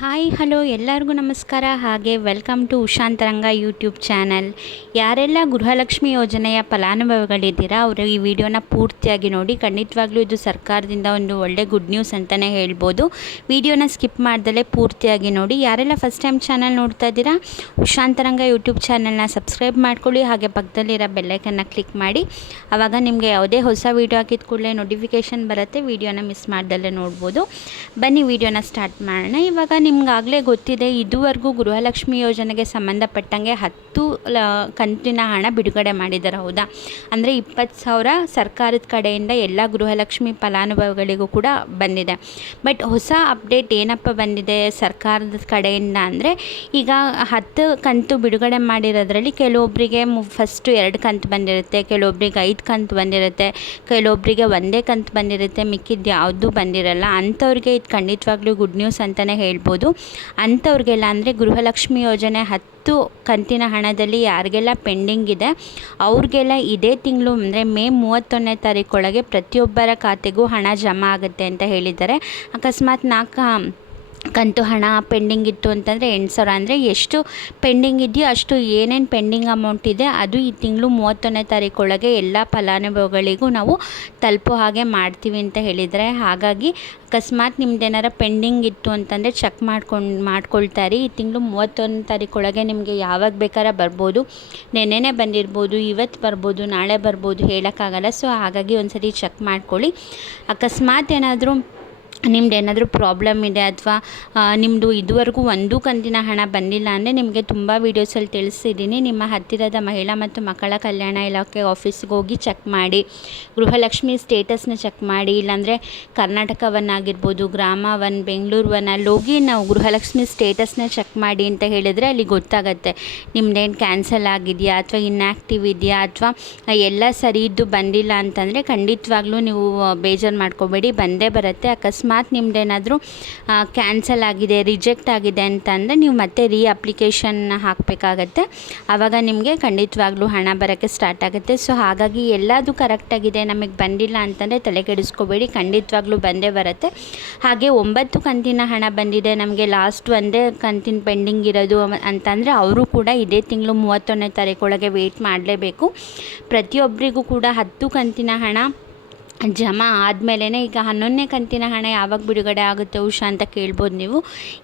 Hi hello ಎಲ್ಲರಿಗೂ ನಮಸ್ಕಾರ. ಹಾಗೆ ವೆಲ್ಕಮ್ ಟು ಉಷಾಂತರಂಗ ಯೂಟ್ಯೂಬ್ ಚಾನಲ್. ಯಾರೆಲ್ಲ ಗೃಹಲಕ್ಷ್ಮಿ ಯೋಜನೆಯ ಫಲಾನುಭವಿಗಳಿದ್ದೀರಾ ಅವರು ಈ ವಿಡಿಯೋನ ಪೂರ್ತಿಯಾಗಿ ನೋಡಿ. ಖಂಡಿತವಾಗ್ಲೂ ಇದು ಸರ್ಕಾರದಿಂದ ಒಂದು ಒಳ್ಳೆ ಗುಡ್ ನ್ಯೂಸ್ ಅಂತಲೇ ಹೇಳ್ಬೋದು. ವಿಡಿಯೋನ ಸ್ಕಿಪ್ ಮಾಡ್ದಲೇ ಪೂರ್ತಿಯಾಗಿ ನೋಡಿ. ಯಾರೆಲ್ಲ ಫಸ್ಟ್ ಟೈಮ್ ಚಾನಲ್ ನೋಡ್ತಾ ಇದ್ದೀರಾ ಉಷಾಂತರಂಗ ಯೂಟ್ಯೂಬ್ ಚಾನಲ್ನ ಸಬ್ಸ್ಕ್ರೈಬ್ ಮಾಡ್ಕೊಳ್ಳಿ. ಹಾಗೆ ಪಕ್ಕದಲ್ಲಿರೋ ಬೆಲ್ಲೈಕನ್ನ ಕ್ಲಿಕ್ ಮಾಡಿ. ಆವಾಗ ನಿಮಗೆ ಯಾವುದೇ ಹೊಸ ವೀಡಿಯೋ ಹಾಕಿದ ಕೂಡಲೇ ನೋಟಿಫಿಕೇಷನ್ ಬರುತ್ತೆ. ವಿಡಿಯೋನ ಮಿಸ್ ಮಾಡ್ದಲೇ ನೋಡ್ಬೋದು. ಬನ್ನಿ ವಿಡಿಯೋನ ಸ್ಟಾರ್ಟ್ ಮಾಡೋಣ. ಇವಾಗ ನಿಮ್ಗಾಗಲೇ ಗೊತ್ತಿದೆ, ಇದುವರೆಗೂ ಗೃಹಲಕ್ಷ್ಮಿ ಯೋಜನೆಗೆ ಸಂಬಂಧಪಟ್ಟಂಗೆ 10 ಕಂತಿನ ಹಣ ಬಿಡುಗಡೆ ಮಾಡಿದ್ದಾರೆ, ಹೌದಾ? ಅಂದರೆ 20,000 ಸರ್ಕಾರದ ಕಡೆಯಿಂದ ಎಲ್ಲ ಗೃಹಲಕ್ಷ್ಮಿ ಫಲಾನುಭವಿಗಳಿಗೂ ಕೂಡ ಬಂದಿದೆ. ಬಟ್ ಹೊಸ ಅಪ್ಡೇಟ್ ಏನಪ್ಪ ಬಂದಿದೆ ಸರ್ಕಾರದ ಕಡೆಯಿಂದ ಅಂದರೆ, ಈಗ 10 ಕಂತು ಬಿಡುಗಡೆ ಮಾಡಿರೋದ್ರಲ್ಲಿ ಕೆಲವೊಬ್ಬರಿಗೆ ಫಸ್ಟು 2 ಕಂತು ಬಂದಿರುತ್ತೆ, ಕೆಲವೊಬ್ಬರಿಗೆ 5 ಕಂತು ಬಂದಿರುತ್ತೆ, ಕೆಲವೊಬ್ಬರಿಗೆ ಒಂದೇ ಕಂತು ಬಂದಿರುತ್ತೆ, ಮಿಕ್ಕಿದ್ದು ಯಾವುದೂ ಬಂದಿರಲ್ಲ. ಅಂಥವ್ರಿಗೆ ಇದು ಖಂಡಿತವಾಗ್ಲೂ ಗುಡ್ ನ್ಯೂಸ್ ಅಂತಲೇ ಹೇಳ್ಬೋದು. ಅಂಥವ್ರಿಗೆಲ್ಲ ಅಂದರೆ ಗೃಹಲಕ್ಷ್ಮಿ ಯೋಜನೆ 10 ಕಂತಿನ ಹಣದಲ್ಲಿ ಯಾರಿಗೆಲ್ಲ ಪೆಂಡಿಂಗ್ ಇದೆ ಅವ್ರಿಗೆಲ್ಲ ಇದೇ ತಿಂಗಳು ಅಂದರೆ ಮೇ 31ನೇ ತಾರೀಕೊಳಗೆ ಪ್ರತಿಯೊಬ್ಬರ ಖಾತೆಗೂ ಹಣ ಜಮಾ ಆಗುತ್ತೆ ಅಂತ ಹೇಳಿದ್ದಾರೆ. ಅಕಸ್ಮಾತ್ 4 ಕಂತು ಹಣ ಪೆಂಡಿಂಗ್ ಇತ್ತು ಅಂತಂದರೆ 8,000, ಅಂದರೆ ಎಷ್ಟು ಪೆಂಡಿಂಗ್ ಇದೆಯೋ ಅಷ್ಟು ಏನೇನು ಪೆಂಡಿಂಗ್ ಅಮೌಂಟ್ ಇದೆ ಅದು ಈ ತಿಂಗಳು 31ನೇ ತಾರೀಕೊಳಗೆ ಎಲ್ಲ ಫಲಾನುಭವಿಗಳಿಗೂ ನಾವು ತಲುಪೋ ಹಾಗೆ ಮಾಡ್ತೀವಿ ಅಂತ ಹೇಳಿದರೆ. ಹಾಗಾಗಿ ಅಕಸ್ಮಾತ್ ನಿಮ್ದೇನಾರ ಪೆಂಡಿಂಗ್ ಇತ್ತು ಅಂತಂದರೆ ಚೆಕ್ ಮಾಡ್ಕೊಳ್ತಾರೆ. ಈ ತಿಂಗಳು 31ನೇ ತಾರೀಕೊಳಗೆ ನಿಮಗೆ ಯಾವಾಗ ಬೇಕಾದ್ರೆ ಬರ್ಬೋದು. ನೆನ್ನೆನೇ ಬಂದಿರ್ಬೋದು, ಇವತ್ತು ಬರ್ಬೋದು, ನಾಳೆ ಬರ್ಬೋದು, ಹೇಳೋಕ್ಕಾಗಲ್ಲ. ಸೊ ಹಾಗಾಗಿ ಒಂದು ಸರಿ ಚೆಕ್ ಮಾಡ್ಕೊಳ್ಳಿ. ಅಕಸ್ಮಾತ್ ನಿಮ್ದೇನಾದರೂ ಪ್ರಾಬ್ಲಮ್ ಇದೆ ಅಥವಾ ನಿಮ್ಮದು ಇದುವರೆಗೂ 1 ಕಂತಿನ ಹಣ ಬಂದಿಲ್ಲ ಅಂದರೆ ನಿಮಗೆ ತುಂಬ ವೀಡಿಯೋಸಲ್ಲಿ ತಿಳಿಸಿದ್ದೀನಿ. ನಿಮ್ಮ ಹತ್ತಿರದ ಮಹಿಳಾ ಮತ್ತು ಮಕ್ಕಳ ಕಲ್ಯಾಣ ಇಲಾಖೆ ಆಫೀಸ್ಗೆ ಹೋಗಿ ಚೆಕ್ ಮಾಡಿ, ಗೃಹಲಕ್ಷ್ಮಿ ಸ್ಟೇಟಸ್ನ ಚೆಕ್ ಮಾಡಿ. ಇಲ್ಲಾಂದರೆ ಕರ್ನಾಟಕ 1 ಆಗಿರ್ಬೋದು, ಗ್ರಾಮ 1, ಬೆಂಗಳೂರು 1 ಅಲ್ಲಿ ಹೋಗಿ ನಾವು ಗೃಹಲಕ್ಷ್ಮಿ ಸ್ಟೇಟಸ್ನ ಚೆಕ್ ಮಾಡಿ ಅಂತ ಹೇಳಿದರೆ ಅಲ್ಲಿ ಗೊತ್ತಾಗುತ್ತೆ ನಿಮ್ಮದೇನು ಕ್ಯಾನ್ಸಲ್ ಆಗಿದೆಯಾ ಅಥವಾ ಇನ್ಯಾಕ್ಟಿವ್ ಇದೆಯಾ ಅಥವಾ ಎಲ್ಲ ಸರಿ ಇದ್ದು ಬಂದಿಲ್ಲ ಅಂತಂದರೆ ಖಂಡಿತವಾಗ್ಲೂ ನೀವು ಬೇಜಾರು ಮಾಡ್ಕೋಬೇಡಿ, ಬಂದೇ ಬರುತ್ತೆ. ಅಕಸ್ಮಾತ್ ನಿಮ್ದೇನಾದರೂ ಕ್ಯಾನ್ಸಲ್ ಆಗಿದೆ, ರಿಜೆಕ್ಟ್ ಆಗಿದೆ ಅಂತಂದರೆ ನೀವು ಮತ್ತೆ ಅಪ್ಲಿಕೇಶನ್ ಹಾಕಬೇಕಾಗತ್ತೆ. ಆವಾಗ ನಿಮಗೆ ಖಂಡಿತವಾಗ್ಲೂ ಹಣ ಬರೋಕ್ಕೆ ಸ್ಟಾರ್ಟ್ ಆಗುತ್ತೆ. ಸೊ ಹಾಗಾಗಿ ಎಲ್ಲದೂ ಕರೆಕ್ಟಾಗಿದೆ, ನಮಗೆ ಬಂದಿಲ್ಲ ಅಂತಂದರೆ ತಲೆ ಕೆಡಿಸ್ಕೋಬೇಡಿ, ಖಂಡಿತವಾಗ್ಲೂ ಬಂದೇ ಬರುತ್ತೆ. ಹಾಗೆ 9 ಕಂತಿನ ಹಣ ಬಂದಿದೆ, ನಮಗೆ ಲಾಸ್ಟ್ ಒಂದೇ ಕಂತಿನ ಪೆಂಡಿಂಗ್ ಇರೋದು ಅಂತಂದರೆ ಅವರು ಕೂಡ ಇದೇ ತಿಂಗಳು 31ನೇ ತಾರೀಕೊಳಗೆ ವೆಯ್ಟ್ ಮಾಡಲೇಬೇಕು. ಪ್ರತಿಯೊಬ್ಬರಿಗೂ ಕೂಡ 10 ಕಂತಿನ ಹಣ ಜಮಾ ಆದಮೇಲೆ ಈಗ 11ನೇ ಕಂತಿನ ಹಣ ಯಾವಾಗ ಬಿಡುಗಡೆ ಆಗುತ್ತೆ ಉಷಾ ಅಂತ ಕೇಳ್ಬೋದು ನೀವು.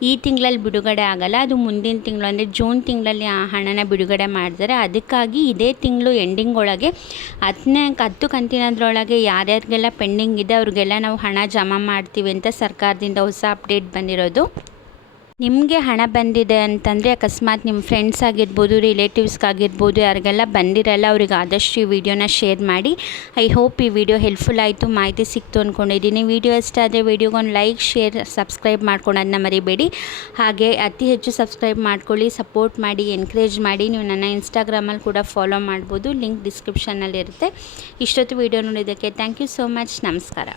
ಈ ತಿಂಗಳಲ್ಲಿ ಬಿಡುಗಡೆ ಆಗೋಲ್ಲ, ಅದು ಮುಂದಿನ ತಿಂಗಳು ಅಂದರೆ ಜೂನ್ ತಿಂಗಳಲ್ಲಿ ಆ ಹಣನ ಬಿಡುಗಡೆ ಮಾಡ್ತಾರೆ. ಅದಕ್ಕಾಗಿ ಇದೇ ತಿಂಗಳು ಎಂಡಿಂಗ್ ಒಳಗೆ 10 ಕಂತಿನದ್ರೊಳಗೆ ಯಾರ್ಯಾರಿಗೆಲ್ಲ ಪೆಂಡಿಂಗ್ ಇದೆ ಅವ್ರಿಗೆಲ್ಲ ನಾವು ಹಣ ಜಮಾ ಮಾಡ್ತೀವಿ ಅಂತ ಸರ್ಕಾರದಿಂದ ಹೊಸ ಅಪ್ಡೇಟ್ ಬಂದಿರೋದು. ನಿಮಗೆ ಹಣ ಬಂದಿದೆ ಅಂತಂದರೆ ಅಕಸ್ಮಾತ್ ನಿಮ್ಮ ಫ್ರೆಂಡ್ಸ್ ಆಗಿರ್ಬೋದು, ರಿಲೇಟಿವ್ಸ್ಗಾಗಿರ್ಬೋದು, ಯಾರಿಗೆಲ್ಲ ಬಂದಿರಲ್ಲ ಅವ್ರಿಗೆ ಆದಷ್ಟು ಈ ವಿಡಿಯೋನ ಶೇರ್ ಮಾಡಿ. ಐ ಹೋಪ್ ಈ ವಿಡಿಯೋ ಹೆಲ್ಪ್ಫುಲ್ ಆಯಿತು, ಮಾಹಿತಿ ಸಿಕ್ತು ಅಂದ್ಕೊಂಡಿದ್ದೀನಿ. ವಿಡಿಯೋ ಇಷ್ಟ ಆದರೆ ವಿಡಿಯೋಗೊಂದು ಲೈಕ್, ಶೇರ್, ಸಬ್ಸ್ಕ್ರೈಬ್ ಮಾಡ್ಕೊಳೋದನ್ನ ಮರಿಬೇಡಿ. ಹಾಗೆ ಅತಿ ಹೆಚ್ಚು ಸಬ್ಸ್ಕ್ರೈಬ್ ಮಾಡ್ಕೊಳ್ಳಿ, ಸಪೋರ್ಟ್ ಮಾಡಿ, ಎನ್ಕರೇಜ್ ಮಾಡಿ. ನೀವು ನನ್ನ ಇನ್ಸ್ಟಾಗ್ರಾಮಲ್ಲಿ ಕೂಡ ಫಾಲೋ ಮಾಡ್ಬೋದು, ಲಿಂಕ್ ಡಿಸ್ಕ್ರಿಪ್ಷನ್ನಲ್ಲಿರುತ್ತೆ. ಇಷ್ಟೊತ್ತು ವಿಡಿಯೋ ನೋಡಿದ್ದಕ್ಕೆ ಥ್ಯಾಂಕ್ ಯು ಸೋ ಮಚ್. ನಮಸ್ಕಾರ.